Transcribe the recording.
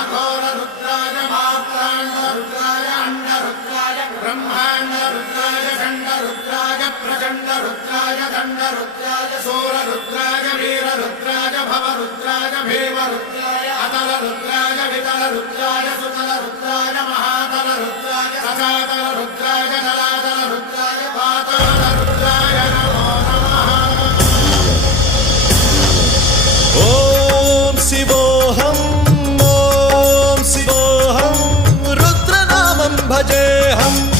अघोर रुद्राय मार्ताण्ड रुद्राय अंड रुद्राय ब्रह्मांड रुद्राय खंड रुद्राय प्रचंड रुद्राय दंड रुद्राय सूर रुद्राय वीर रुद्राय भव रुद्राय भीम रुद्राय अतल रुद्राय वितल रुद्राय सुतल रुद्राय महातल रुद्राय सचातल रुद्राय जलातल रुद्राय पाताल रुद्राय नमो नमः। ओम शिवोऽहं रुद्रनामं भजेऽहम्।